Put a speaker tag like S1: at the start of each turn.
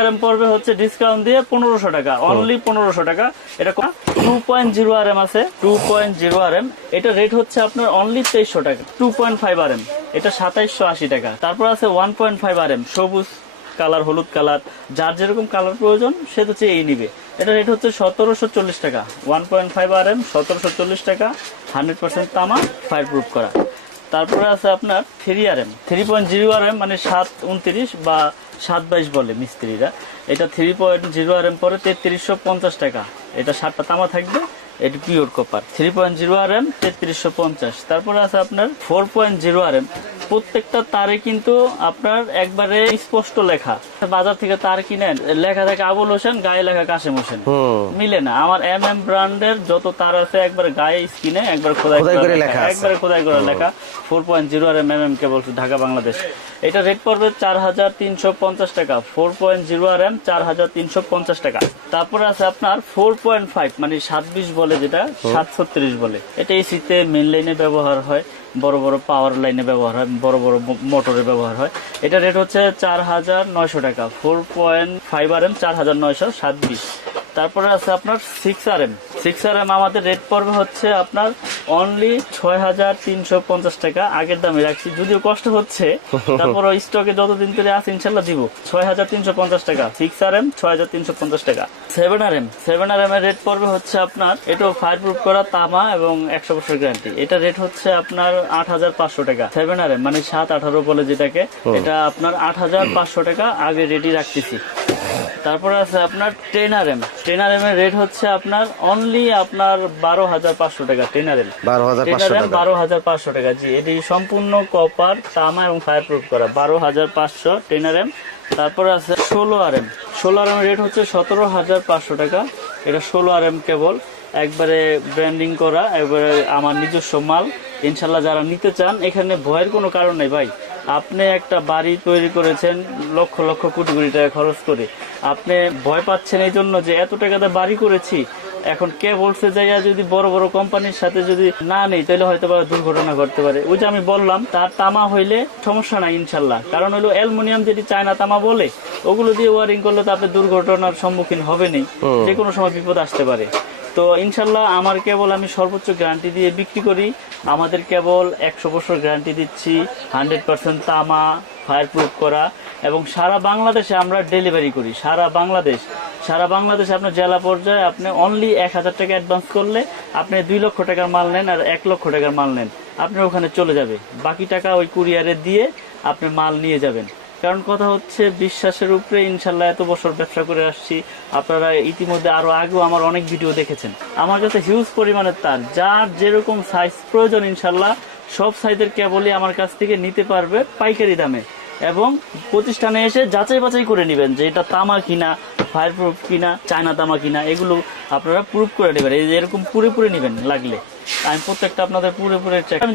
S1: RM পড়বে হচ্ছে discount দিয়ে পনেরোশো টাকা অনলি পনেরোশো টাকা। এটা two point zero R M আছে two point zero R M এটা রেট হচ্ছে আপনার অনলি তেইশশো টাকা two point five R M এটা সাতাইশশো আশি টাকা। তারপর আছে one point five R M সবুজ কালার হলুদ কালার। যার যেরকম কালার প্রয়োজন সে তো চেয়েই নিবে। এটা রেট হচ্ছে সতেরোশো চল্লিশ টাকা one point five R M সতেরোশো চল্লিশ টাকা হান্ড্রেড পার্সেন্ট তামা ফায়ার প্রুফ করা। তারপরে আছে আপনার three R M three point zero R M মানে সাত উনত্রিশ বা সাত বাইশ বলে মিস্ত্রিরা। এটা three point zero R M পরে তেত্রিশশো পঞ্চাশ টাকা। এটা সাতটা তামা থাকবে, এটি pure copper three point zero R M তেত্রিশশো পঞ্চাশ। তারপরে আছে আপনার four point zero R M প্রত্যেকটা তারে কিন্তু আপনার একবারে স্পষ্ট লেখা। বাজার থেকে তার কিনেন লেখা থাকে আবুল হোসেন গায়ে লেখা কাশেম হোসেন। মিলে না। আমার এম এম ব্র্যান্ডের যত তার আছে একবার গায়ে স্কিনে একবার খোদাই করে লেখা। একবার খোদাই করে লেখা। Four point zero R M M cable Dhaka Bangladesh. এটা রেট পড়বে চার হাজার তিনশো পঞ্চাশ টাকা। Four point zero R M চার হাজার তিনশো পঞ্চাশ টাকা। তারপরে আছে আপনার ফোর পয়েন্ট ফাইভ মানে সাত বিশ বলে যেটা সাত ছত্রিশ বলে। এটা এসিতে মেন লাইনে ব্যবহার হয় বড় বড় পাওয়ার লাইনে ব্যবহার হয় বড় বড় মোটরে ব্যবহার হয়। এটা রেট হচ্ছে চার হাজার নয়শো টাকা। Four point five R M চার হাজার নয়শো সাত বিশ তারপরে আছে আপনার six R M six R M আমাদের রেট পড়বে হচ্ছে আপনার অনলি ছয় হাজার তিনশো পঞ্চাশ টাকা। আগের দামে রাখছি। যদিও কষ্ট হচ্ছে তারপর স্টকে যতদিন করে আছে ইনশাল্লাহ দিব। ছয় হাজার তিনশো পঞ্চাশ টাকা। সিক্স আর এম ছয় হাজার তিনশো পঞ্চাশ টাকা। Seven R M seven R M এর রেট পড়বে হচ্ছে আপনার এটাও ফায়ার প্রুফ করা তামা এবং একশো বছর গ্যারান্টি এটা রেট হচ্ছে আপনার আট হাজার পাঁচশো টাকা। সেভেন আর এম মানে সাত আঠারো বলে যেটাকে এটা আপনার আট হাজার পাঁচশো টাকা আগে রেডি রাখতেছি। তারপরে আছে আপনার ট্রেনার এম ট্রেনার এম এর রেট হচ্ছে আপনার অনলি আপনার বারো হাজার পাঁচশো টাকা ট্রেনার এম
S2: বারো হাজার
S1: ট্রেনার এম বারো হাজার পাঁচশো টাকা জি। এটি সম্পূর্ণ কপার তামা এবং ফায়ার প্রুফ করা। বারো হাজার পাঁচশো ট্রেনার এম তারপরে আছে ষোলো আর এম ষোলো আর এম রেট হচ্ছে সতেরো হাজার পাঁচশো টাকা। এটা ষোলো আর এম কেবল একবারে ব্র্যান্ডিং করা একবারে আমার নিজস্ব মাল। ইনশাল্লাহ যারা নিতে চান এখানে ভয়ের কোনো কারণ নেই ভাই। আপনি একটা বাড়ি তৈরি করেছেন লক্ষ লক্ষ কোটি কোটি টাকা খরচ করে। আপনি ভয় পাচ্ছেন এই জন্য যে এত টাকাতে বাড়ি করেছি এখন কে বলছে যাইয়া যদি বড় বড় কোম্পানির সাথে যদি না নেই তাহলে হয়তো বা দুর্ঘটনা ঘটতে পারে। ওই যে আমি বললাম তার তামা হইলে সমস্যা নাই ইনশাল্লাহ। কারণ হলো অ্যালুমিনিয়াম যেটি চায়না তামা বলে ওগুলো দিয়ে ওয়ারিং করলে তো আপনি দুর্ঘটনার সম্মুখীন হবেনই। যে কোনো সময় বিপদ আসতে পারে। তো ইনশাল্লাহ আমার কেবল আমি সর্বোচ্চ গ্যারান্টি দিয়ে বিক্রি করি। আমাদের কেবল একশো বছর গ্যারান্টি দিচ্ছি হান্ড্রেড পার্সেন্ট তামা ফায়ার প্রুফ করা এবং সারা বাংলাদেশে আমরা ডেলিভারি করি, সারা বাংলাদেশ। সারা বাংলাদেশে আপনার জেলা পর্যায়ে আপনি অনলি এক হাজার টাকা অ্যাডভান্স করলে আপনি দুই লক্ষ টাকার মাল নেন আর এক লক্ষ টাকার মাল নেন। আপনার ওখানে চলে যাবে। বাকি টাকা ওই কুরিয়ারে দিয়ে আপনি মাল নিয়ে যাবেন। কারণ কথা হচ্ছে, বিশ্বাসের উপরে ইনশাল্লাহ এত বছর ব্যবসা করে আসছি। আপনারা ইতিমধ্যে আরও আগেও আমার অনেক ভিডিও দেখেছেন। আমার কাছে হিউজ পরিমাণের তার। যার যেরকম সাইজ প্রয়োজন ইনশাল্লাহ, সব সাইজের কেবলই আমার কাছ থেকে নিতে পারবে পাইকারি দামে। এবং প্রতিষ্ঠানে এসে যাচাই বাছাই করে নেবেন যে এটা তামা কিনা ফায়ার প্রুফ কিনা, চায়না তামা কিনা, এগুলো আপনারা প্রুফ করে নেবেন। এই এরকম পুরে পুরে নেবেন লাগলে। আমি প্রত্যেকটা আপনাদের পুরে পুরে check- আমি